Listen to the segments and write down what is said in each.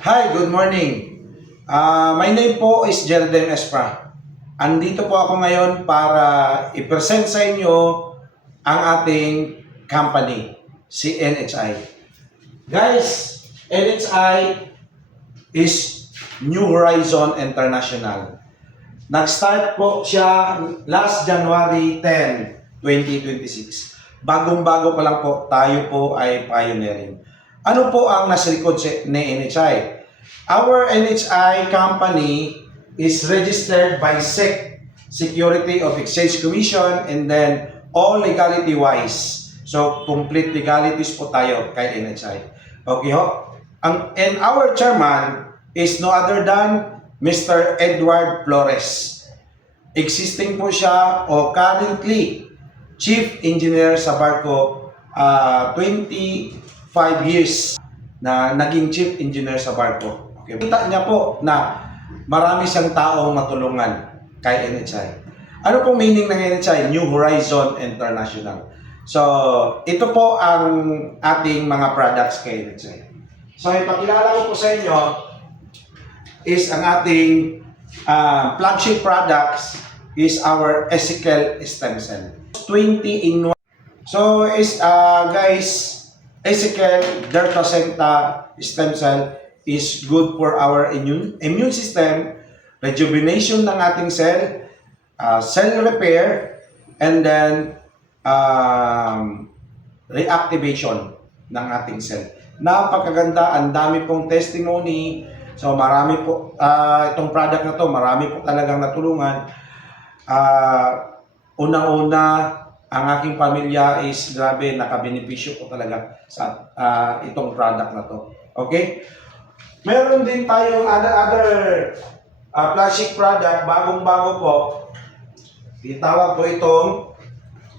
Hi, good morning. My name po is Jerden Espra. Andito po ako ngayon para i-present sa inyo ang ating company, si NHI. Guys, NHI is New Horizon International. Nag-start po siya last January 10, 2026. Bagong-bago pa lang po, tayo po ay pioneering. Ano po ang nasa likod ni NHI? Our NHI company is registered by SEC, Security of Exchange Commission, and then all legality-wise. So, complete legalities po tayo kay NHI. Okay ho? And our chairman is no other than Mr. Edward Flores. Existing po siya o currently Chief Engineer sa barko 25 years na naging Chief Engineer sa barko. Okay. Kita niya po na marami siyang taong matulungan kay NHI. Ano pong meaning ng NHI? New Horizon International. So, ito po ang ating mga products kay NHI. So, ipakilala ko po sa inyo is ang ating flagship products is our Ezekiel stem cell. 20 in 1. So, guys, Ezekiel Dertacenta stem cell is good for our immune system, rejuvenation ng ating cell, cell repair, and then reactivation ng ating cell. Napakaganda, ang dami pong testimony. So marami po, itong product na to, marami po talagang natulungan. Unang-una, ang aking pamilya is grabe, nakabenepisyo po talaga sa itong product na to. Okay? Meron din tayong other flagship product, bagong-bago po. Itawag po itong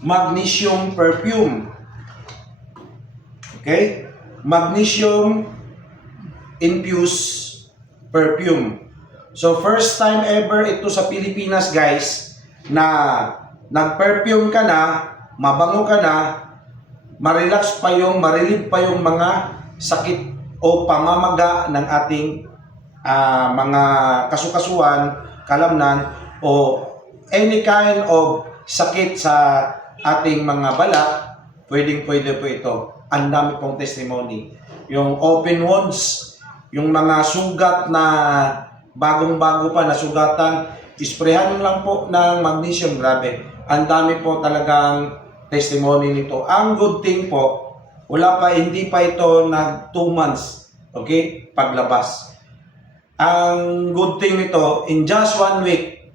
magnesium perfume. Okay? Magnesium infused perfume. So first time ever ito sa Pilipinas, guys, na nag-perfume ka na, mabango ka na, marilax pa yung, marilib pa yung mga sakit o pamamaga ng ating mga kasukasuan, kalamnan, o any kind of sakit sa ating mga balat, pwede po ito. Ang dami pong testimony. Yung open wounds, yung mga sugat na bagong-bago pa na sugatan, isprehan lang po ng magnesium, grabe. Ang dami po talagang testimony nito. Ang good thing po, hindi pa ito nag 2 months, okay, paglabas. Ang good thing nito, in just 1 week,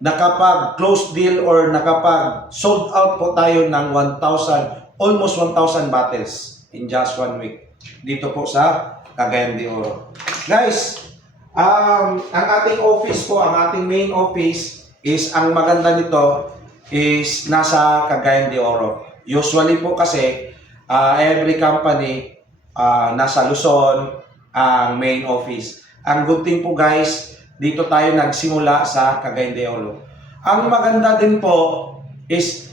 nakapag-close deal or nakapag-sold out po tayo ng almost 1,000 bottles in just 1 week. Dito po sa Cagayan de Oro. Guys, ang ating office po, ang ating main office is, ang maganda nito is nasa Cagayan de Oro. Usually po kasi, every company nasa Luzon ang main office. Ang good thing po, guys, dito tayo nagsimula sa Cagayan de Oro. Ang maganda din po is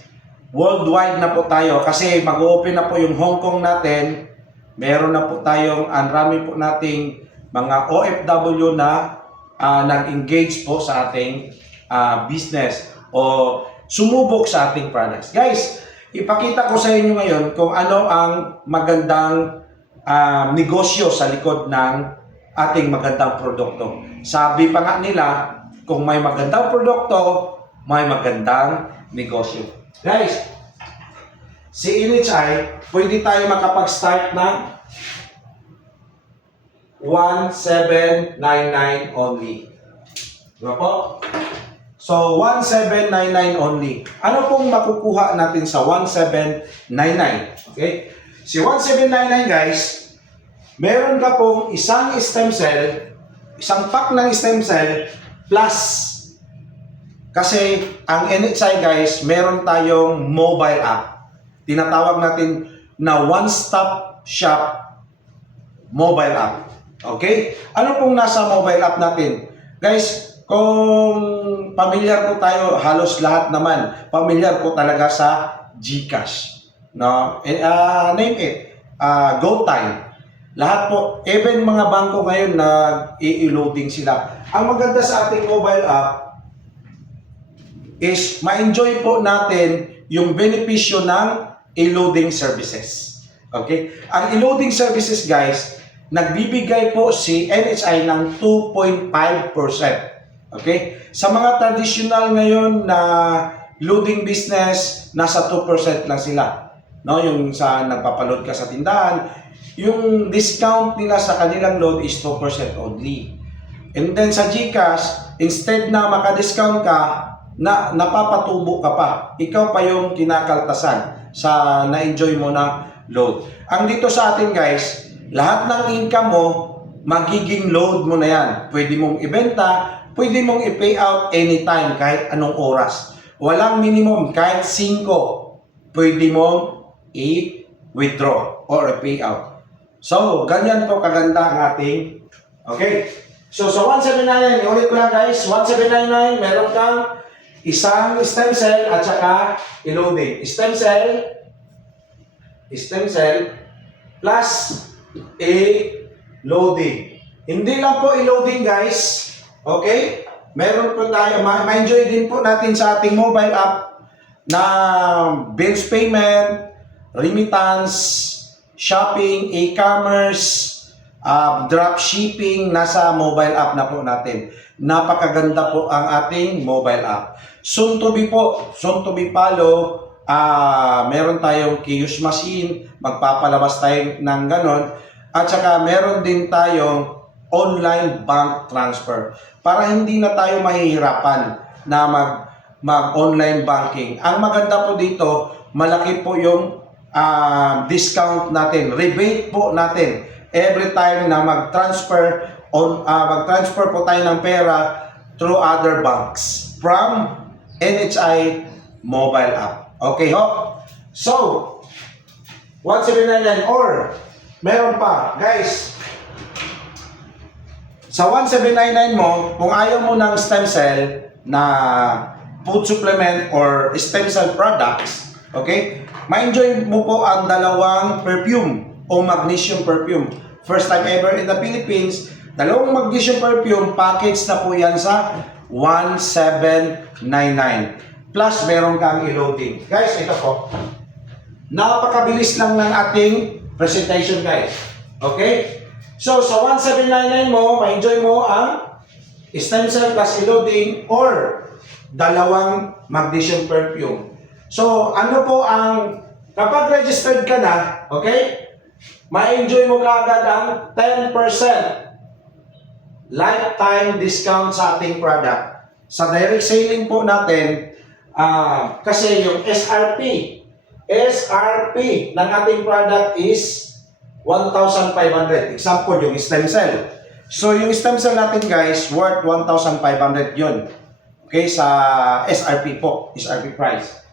worldwide na po tayo kasi mag-open na po yung Hong Kong natin. Meron na po tayong, ang rami po nating mga OFW na nag-engage po sa ating business o sumubok sa ating products. Guys, ipakita ko sa inyo ngayon kung ano ang magandang negosyo sa likod ng ating magandang produkto. Sabi pa nga nila, kung may magandang produkto, may magandang negosyo. Guys, si NHI, pwede tayo makapag-start ng 1799 only. Diba po? So, 1799 only. Ano pong makukuha natin sa 1799? Okay? Si 1799, guys, meron ka pong isang stem cell, isang pack ng stem cell, plus, kasi ang NHI, guys, meron tayong mobile app. Tinatawag natin na one-stop shop mobile app. Okay? Ano pong nasa mobile app natin? Guys, kung pamilyar po tayo, halos lahat naman, pamilyar po talaga sa GCash. No? Name it. GoTime. Lahat po, even mga bangko ngayon nag-i-loading sila. Ang maganda sa ating mobile app is ma-enjoy po natin yung benepisyo ng e-loading services. Okay? Ang e-loading services, guys, nagbibigay po si NHI ng 2.5%. Okay? Sa mga traditional ngayon na loading business, nasa 2% lang sila. No, yung sa nagpapaload ka sa tindahan, yung discount nila sa kanilang load is 2% only. And then sa GCash, instead na maka-discount ka, napapatubo ka pa. Ikaw pa yung kinakaltasan sa na-enjoy mo na load. Ang dito sa atin, guys, lahat ng income mo, magiging load mo na yan. Pwede mong ibenta, pwede mong i-pay out anytime, kahit anong oras. Walang minimum, kahit 5, pwede mong i-withdraw or i-pay out. So, ganyan po kaganda ang ating, okay? So, sa 1799, ulit ko lang guys, 1799, meron kang isang stem cell at saka i-loading. Stem cell plus i-loading. Hindi lang po i-loading guys, okay? Meron po tayo, ma-enjoy din po natin sa ating mobile app na bills payment, remittance, shopping, e-commerce, drop shipping, nasa mobile app na po natin. Napakaganda po ang ating mobile app. Soon to be po, soon to be follow, meron tayong kiosk machine, magpapalabas tayo ng ganon, at saka meron din tayong online bank transfer para hindi na tayo mahihirapan na mag-online banking. Ang maganda po dito, malaki po yung discount natin, rebate po natin every time na mag-transfer po tayo ng pera through other banks from NHI mobile app. Okay ho? So, 1799 or meron pa, guys. Sa 1799 mo, kung ayaw mo ng stem cell na food supplement or stem cell products, okay? Ma-enjoy mo po ang dalawang perfume o magnesium perfume. First time ever in the Philippines, dalawang magnesium perfume, package na po yan sa 1799. Plus, meron kang i-loading. Guys, ito po. Napakabilis lang ng ating presentation, guys. Okay? So, sa 1799 mo, ma-enjoy mo ang stem cell plus i-loading or dalawang magnesium perfume. So, ano po ang, kapag registered ka na, okay, ma-enjoy mo kagad ang 10% lifetime discount sa ating product. Sa direct selling po natin, kasi yung SRP ng ating product is 1,500. Example, yung stem cell. So, yung stem cell natin guys, worth 1,500 yun. Okay, sa SRP po, SRP price.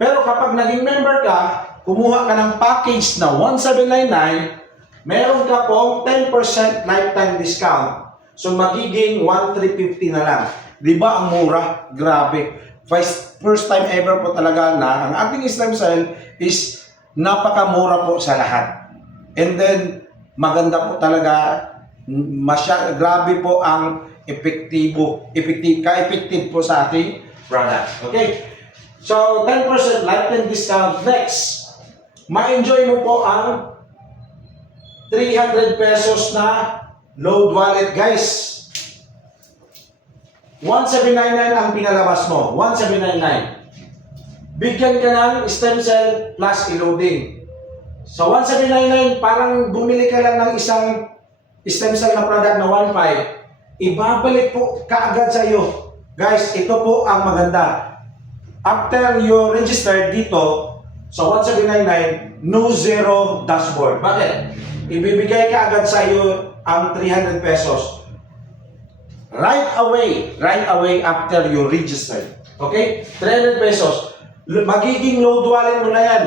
Pero kapag naging member ka, kumuha ka ng package na 1,799, meron ka pong 10% lifetime discount. So, magiging 1,350 na lang. Di ba ang mura? Grabe. First time ever po talaga na ang ating stem cell is napakamura po sa lahat. And then, maganda po talaga, grabe po ang ka-effective po sa ating product. Okay? So, 10% lifetime discount. Next, ma-enjoy mo po ang 300 pesos na load wallet, guys. 1,799 ang pinalabas mo. 1,799. Bigyan ka ng stem cell plus i-loading. Sa 1,799, parang bumili ka lang ng isang stem cell na product na 1,500, ibabalik po kaagad sa iyo. Guys, ito po ang maganda. After you register dito, sa 1,799, no zero dashboard. Bakit? Ibibigay kaagad sa iyo ang 300 pesos. Right away after you register. Okay? 300 pesos. Magiging load wallet mo na yan.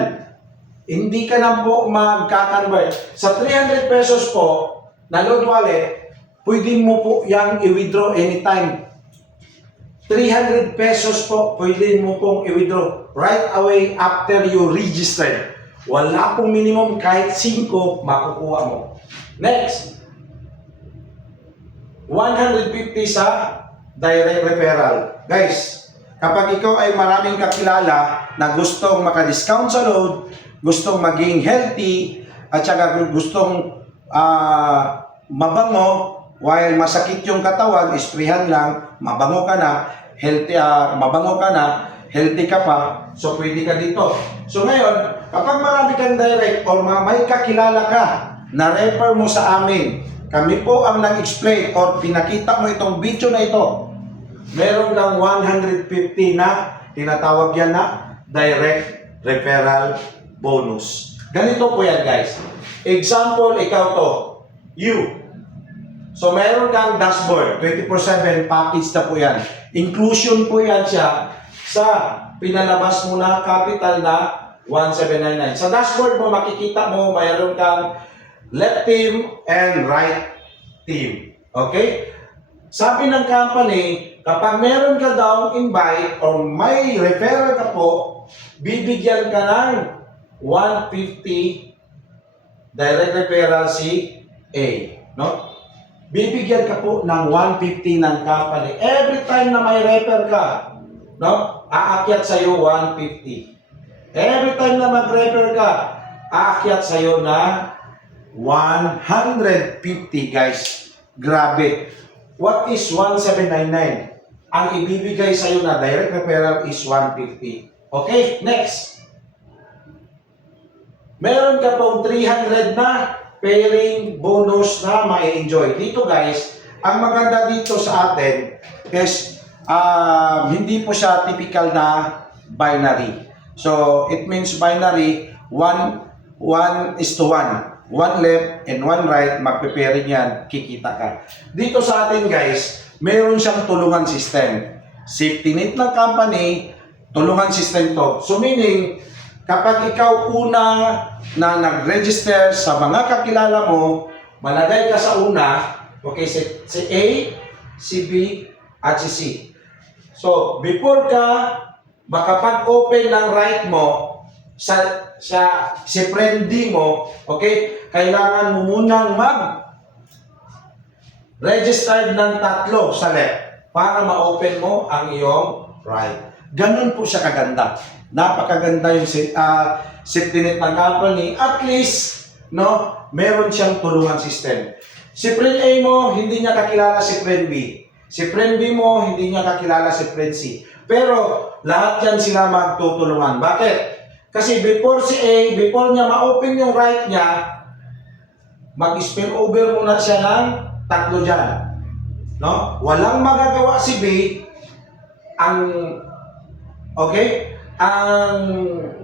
Hindi ka na po magkakanvert. Sa 300 pesos po na load wallet, pwede mo po yang i-withdraw anytime. 300 pesos po, pwede mo pong i-withdraw right away after you register. Wala pong minimum, kahit 5 makukuha mo. Next, 150 sa direct referral. Guys, kapag ikaw ay maraming kakilala na gustong makadiscount sa load, gustong maging healthy, at saka gustong mabango, while masakit yung katawan, isprihan lang, mabango ka na, healthy ka pa, so pwede ka dito. So ngayon, kapag marami kang direct or may kakilala ka na refer mo sa amin, kami po ang nag-explain or pinakita mo itong video na ito, meron kang 150 na tinatawag yan na direct referral bonus. Ganito po yan, guys. Example, ikaw to, you. So meron kang dashboard, 24/7 package na po yan. Inclusion po yan siya sa pinalabas mo na capital na 1799. Sa dashboard mo, makikita mo, mayroon kang left team and right team. Okay? Sabi ng company, kapag meron ka daw invite or may referral ka po, bibigyan ka ng 150 direct referral si A. No? Bibigyan ka po ng 150 ng company. Every time na may refer ka, no? Aakyat sa'yo 150. Every time na mag-refer ka, aakyat sa'yo na 150, guys. Grabe. What is 1799? Ang ibibigay sa'yo na direct referral is 150. Okay, next. Meron ka pong 300 na pairing bonus na ma-enjoy. Dito, guys, ang maganda dito sa atin is hindi po siya typical na binary. So, it means binary, 1:1. One left and one right, magpe-pairing yan, kikita ka. Dito sa atin, guys, mayroon siyang tulungan system. Safety net ng company, tulungan system to. So, meaning, kapag ikaw una na nag-register sa mga kakilala mo, malagay ka sa una, okay, si A, si B, at si C. So, before ka makapag-open ng right mo sa si friendly mo, okay, kailangan mo munang mag-register ng 3 sa left para ma-open mo ang iyong right. Ganun po siya kaganda. Napakaganda yung safety net ng company. At least, no, meron siyang tulungan system. Si friend A mo, hindi niya kakilala si friend B. Si friend B mo, hindi niya kakilala si friend C. Pero, lahat yan sila magtutulungan. Bakit? Kasi before si A, before niya ma-open yung right niya, mag-spill over muna siya ng 3 dyan. No? Walang magagawa si B, okay? Ang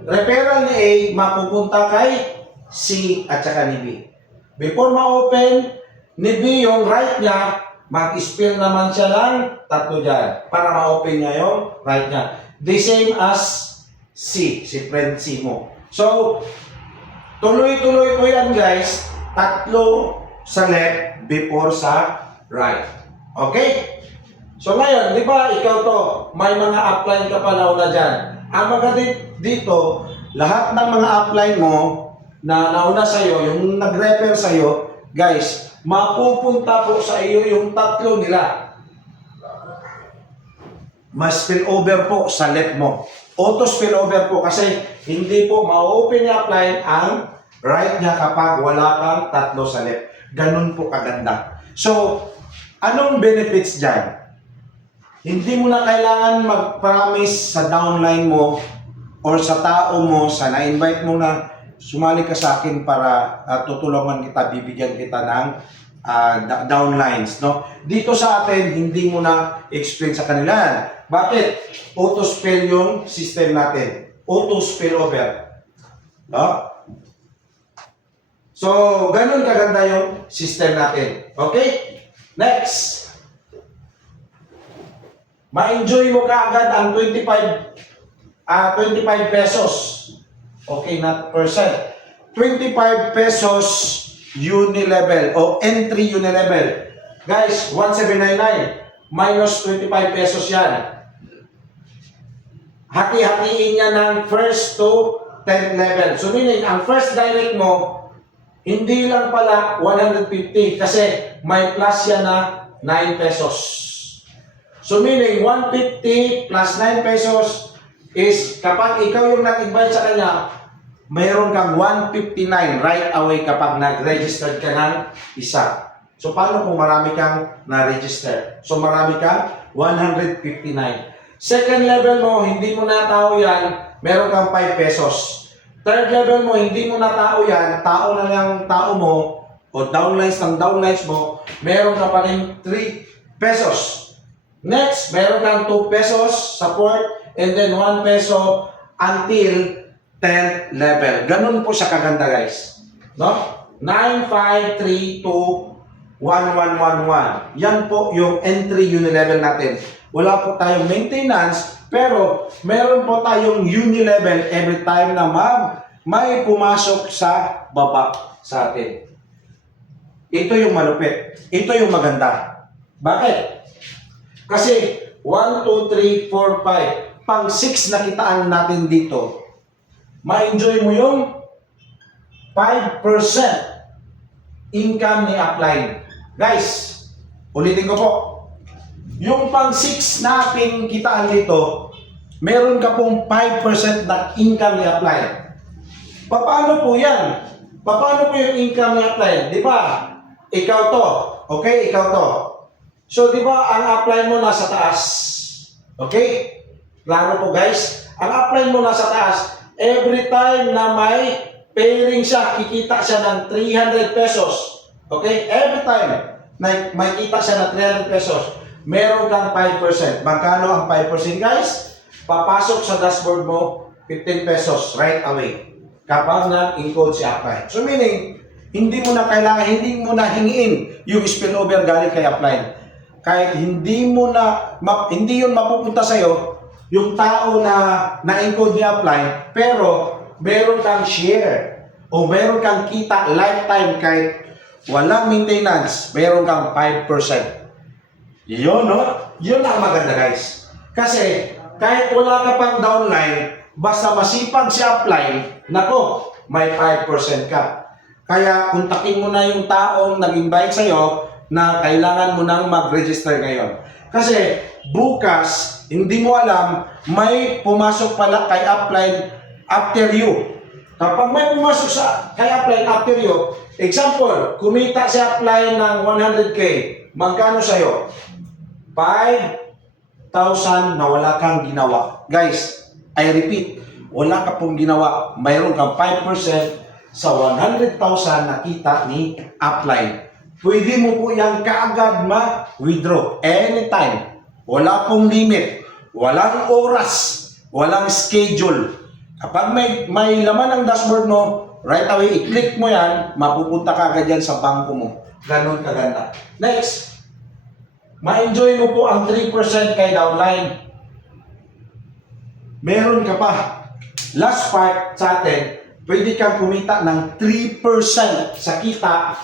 referral ni A, mapupunta kay C at saka ni B. Before ma-open ni B yung right niya, mag-spill naman siya ng 3 dyan para ma-open niya yung right niya. The same as C, si friend C mo. So, tuloy-tuloy po yan, guys. 3 sa left before sa right. Okay? So ngayon, di ba ikaw to, may mga upline ka pa na dyan. Ang maganda dito, lahat ng mga upline mo na nauna sa'yo, yung nag-refer sa'yo, guys, mapupunta po sa iyo yung 3 nila. Mas spill over po sa left mo. Auto spill over po kasi hindi po ma-open yung upline ang right niya kapag wala kang 3 sa left. Ganun po kaganda. So, anong benefits dyan? Hindi mo na kailangan mag-promise sa downline mo or sa tao mo, sa na-invite mo na sumali ka sa akin para tutulungan kita, bibigyan kita ng downlines. No? Dito sa atin, hindi mo na explain sa kanila. Bakit? Auto-spell yung system natin. Auto-spill over. No? So, ganun kaganda yung system natin. Okay? Next. Ma-enjoy mo kaagad ang 25 pesos. Okay, not percent. 25 pesos unilevel o entry unilevel. Guys, 1799 minus 25 pesos yan. Hati-hatiin niya ng first to 10th level. So meaning, ang first direct mo, Hindi lang pala 150 kasi may plus yan na 9 pesos. So meaning 150 plus 9 pesos is kapag ikaw yung nag-invite sa kanya, mayroon kang 159 right away kapag nag-register ka ng isa. So paano kung marami kang na-register? So marami kang 159. Second level mo, hindi mo na tao yan, meron kang 5 pesos. Third level mo, hindi mo na tao yan, tao na lang tao mo, o downlines ng downlines mo, meron ka pa rin 3 pesos. Next, meron kang 2 pesos support, and then 1 peso until 10th level. Ganun po siya kaganda, guys. No? 9, 5, 3, 2, 1, 1, 1, 1. Yan po yung entry uni-level natin. Wala po tayong maintenance, pero meron po tayong uni-level every time na may pumasok sa baba sa atin. Ito yung malupit. Ito yung maganda. Bakit? Kasi 1, 2, 3, 4, 5. Pang 6 na kitaan natin dito, ma-enjoy mo yung 5% income ni upline. Guys, ulitin ko po. Yung pang 6 na ating kitaan dito, meron ka pong 5% na income ni upline. Paano po yan? Paano po yung income ni upline? Di ba? Ikaw to. Okay? Ikaw to. So, di ba, ang upline mo nasa taas. Okay? Klaro po, guys. Ang upline mo nasa taas. Every time na may pairing siya, kikita siya ng 300 pesos. Okay? Every time na may kita siya ng 300 pesos, meron kang 5%. Magkano ang 5%, guys? Papasok sa dashboard mo, 15 pesos right away. Kapag na-encode si upline. So meaning, hindi mo na kailangan, hindi mo na hingiin yung spillover galing kay upline. Kahit hindi mo na, hindi yun mapupunta sa'yo, yung tao na na-encode ni upline, pero meron kang share o meron kang kita lifetime kahit walang maintenance, meron kang 5%. Yun, no? Yun ang maganda, guys. Kasi, kahit wala ka pang downline, basta masipag si upline, nako, may 5% ka. Kaya, kontakin mo na yung taong nag-invite sa'yo na kailangan mo nang mag-register ngayon. Kasi, bukas, hindi mo alam, may pumasok pala kay upline after you. Kapag may pumasok kay upline after you, example, kumita si upline ng 100K, magkano sa'yo? 5,000 na wala kang ginawa. Guys, I repeat, wala ka pong ginawa. Mayroon kang 5% sa 100,000 na kita ni upline. Pwede mo po yan kaagad ma-withdraw anytime. Wala pong limit. Walang oras. Walang schedule. Kapag may laman ang dashboard mo, right away, i-click mo yan, mapupunta ka agad yan sa bangko mo. Ganon kaganda. Next, ma-enjoy mo po ang 3% kay downline. Meron ka pa. Last part sa atin, pwede kang kumita ng 3% sa kita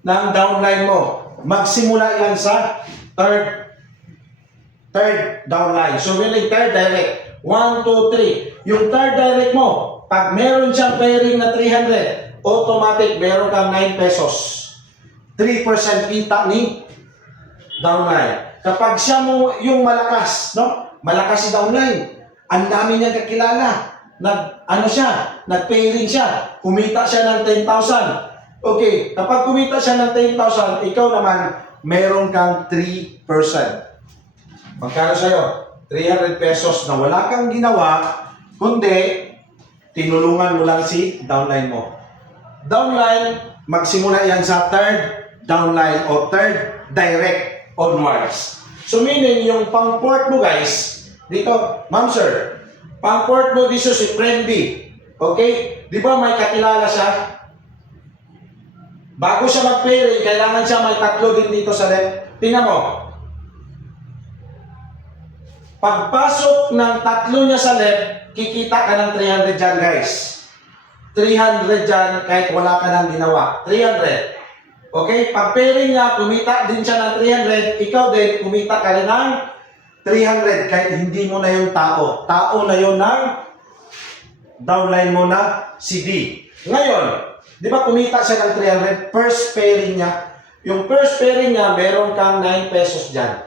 ng downline mo. Magsimula yan sa third downline. So, meaning third direct. 1, 2, 3. Yung third direct mo, pag meron siyang pairing na 300, automatic meron kang 9 pesos. 3% kita ni downline. Kapag siya mo yung malakas, no? Malakas si downline. Ang dami niyang kakilala. Nag-pairing siya. Kumita siya ng 10,000. Okay, kapag kumita siya ng 10,000, ikaw naman, meron kang 3%. Magkano sa'yo? 300 pesos na wala kang ginawa, kundi tinulungan mo lang si downline mo. Downline, magsimula yan sa third downline o third direct onwards. So meaning, yung pang-port mo guys, dito, ma'am sir, pang-port mo dito si Friendly. Okay? Di ba may kakilala siya? Bago siya mag-pairing, kailangan siya may tatlo din dito sa left. Tingnan mo. Pagpasok ng tatlo niya sa left, kikita ka ng 300 dyan guys. 300 dyan kahit wala ka nang ginawa. 300. Okay? Pag pairing niya, kumita din siya ng 300. Ikaw din, kumita ka rin ng 300 kahit hindi mo na yung tao. Tao na yun ng downline mo na si D. Ngayon, Di ba kumita siya ng 300? First pairing niya. Yung first pairing niya, meron kang 9 pesos dyan.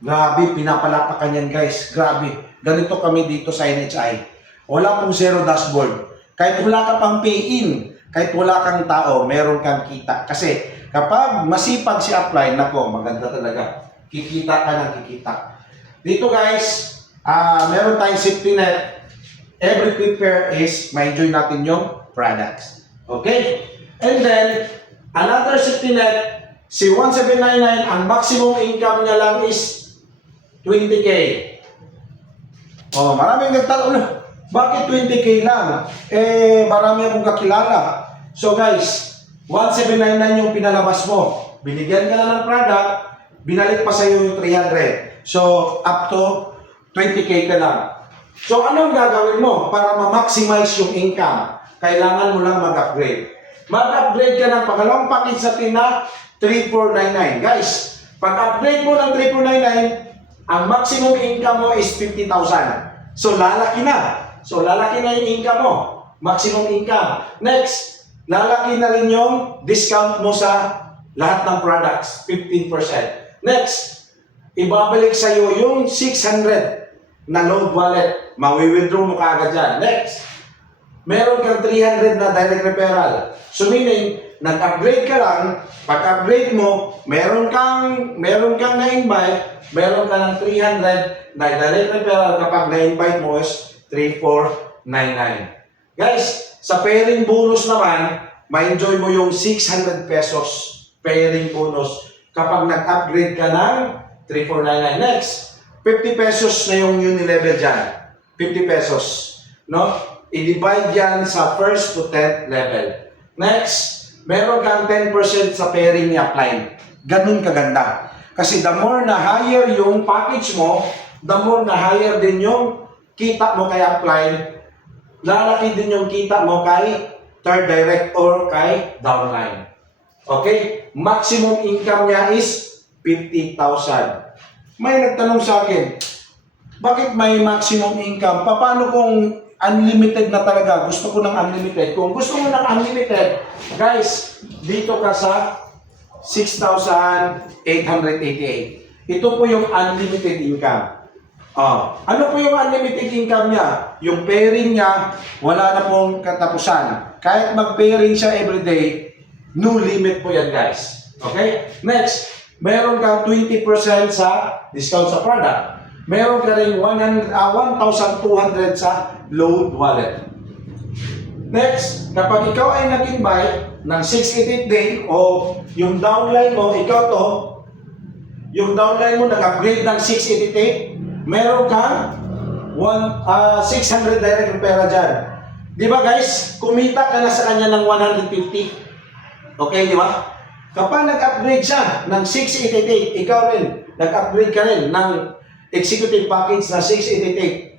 Grabe, pinapalapakan yan guys. Grabe. Ganito kami dito sa NHI. Wala pong zero dashboard. Kahit wala ka pang pay-in, kahit wala kang tao, meron kang kita. Kasi kapag masipag si upline, nako, maganda talaga. Kikita ka ng kikita. Dito guys, meron tayong safety net. Every prepare is ma-enjoy natin yung products. Okay? And then, another safety net, si 1799, ang maximum income niya lang is 20K. Oh, maraming nagtanong, bakit 20K lang? Marami akong kakilala. So guys, 1799 yung pinalabas mo. Binigyan ka na ng product, binalik pa sa'yo yung 300. So, up to 20K ka lang. So, anong gagawin mo para ma-maximize yung income? Kailangan mo lang mag-upgrade. Mag-upgrade ka ng pangalawang package natin na 3499. Guys, pag-upgrade mo ng 3499, ang maximum income mo is 50,000. So, lalaki na. So, lalaki na yung income mo. Maximum income. Next, lalaki na rin yung discount mo sa lahat ng products. 15%. Next, ibabalik sa'yo yung 600 na load wallet. Mawi-withdraw mo kaagad yan. Next, meron kang 300 na direct referral. So, meaning, nag-upgrade ka lang, pag-upgrade mo, meron kang na-invite, meron ka ng 300 na direct referral kapag na-invite mo is 3499. Guys, sa pairing bonus naman, ma-enjoy mo yung 600 pesos pairing bonus kapag nag-upgrade ka ng 3499. Next, 50 pesos na yung unilevel dyan. 50 pesos. No? I-divide yan sa first to 10th level. Next, meron kang 10% sa pairing ni upline. Ganun kaganda. Kasi the more na higher yung package mo, the more na higher din yung kita mo kay upline, lalaki din yung kita mo kay third direct or kay downline. Okay? Maximum income niya is 50,000. May nagtanong sa akin, bakit may maximum income? Paano kung unlimited na talaga? Gusto ko ng unlimited. Kung gusto mo ng unlimited, guys, dito ka sa 6,888. Ito po yung unlimited income. Ano po yung unlimited income niya? Yung pairing niya, wala na pong katapusan. Kahit mag-pairing siya everyday, no limit po yan guys. Okay? Next, meron kang 20% sa discount sa product. Meron ka rin 1,200 sa load wallet. Next, kapag ikaw ay nag-invite ng 688 day o yung downline mo, ikaw to, yung downline mo nag-upgrade ng 688, meron kang 600 direct referral dyan. Di ba guys? Kumita ka na sa kanya ng 150. Okay, di ba? Kapag nag-upgrade siya ng 688, ikaw rin, nag-upgrade ka rin ng executive package na 688,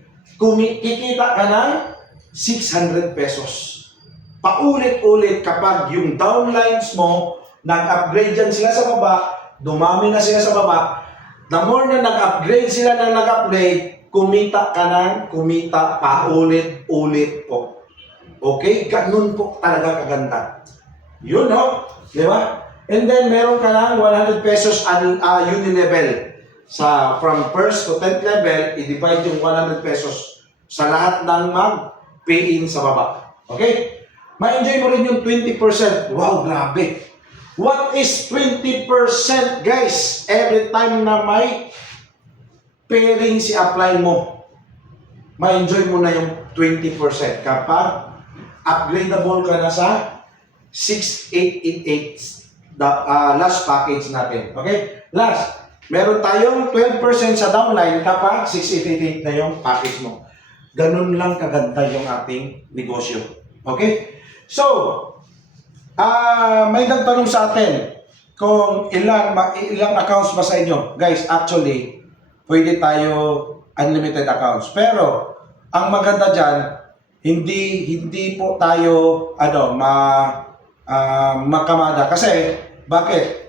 kikita ka ng 600 pesos. Paulit-ulit kapag yung downlines mo, nag-upgrade dyan sila sa baba, dumami na sila sa baba, the more na nag-upgrade sila ng nag-upgrade, kumita ka ng kumita paulit-ulit po. Okay? Ganun po talaga kaganda. Yun, no? Di ba? And then, meron ka ng 100 pesos unilevel. From first to 10th level, i-divide yung 100 pesos sa lahat ng mag-pay-in sa baba. Okay? Ma-enjoy mo rin yung 20%. Wow, grabe! What is 20% guys? Every time na may pairing si upline mo, ma-enjoy mo na yung 20% kapag upgradable ka na sa 6888 last package natin. Okay? Last, meron tayong 12% sa downline kapag 6888 na yung package mo. Ganun lang kaganda yung ating negosyo. Okay? So, may nagtanong sa atin kung ilang accounts ba sa inyo. Guys, actually, pwede tayo unlimited accounts. Pero, ang maganda dyan, hindi po tayo makamada. Kasi, bakit?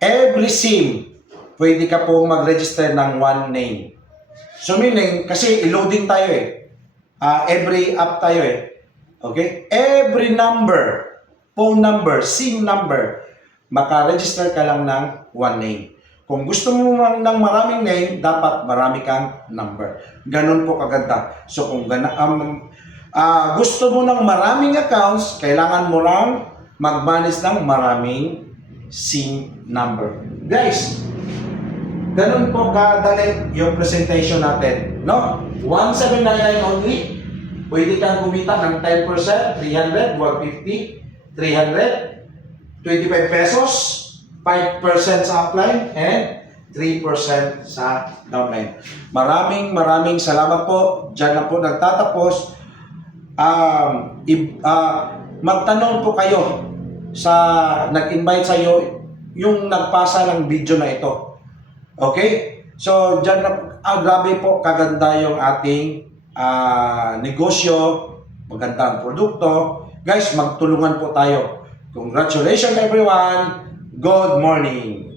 Every SIM, pwede ka pong mag-register ng one name. So, meaning, kasi i-loading tayo every app tayo Okay? Every number, phone number, SIM number, maka-register ka lang ng one name. Kung gusto mo ng maraming name, dapat marami kang number. Ganun po kaganda. So kung gusto mo ng maraming accounts, kailangan mo lang mag-manage ng maraming SIM number. Guys, ganun po kadali yung presentation natin. No? 1799 only. Pwede kang kumita ng 10%, 300, 150, 300, 25 pesos, 5% sa upline, and 3% sa downline. Maraming salamat po. Diyan na po nagtatapos. Magtanong po kayo sa nag-invite sa iyo yung nagpasa ng video na ito. Okay? So, diyan na, grabe po, kaganda yung ating negosyo, maganda ang produkto. Guys, magtulungan po tayo. Congratulations everyone. Good morning.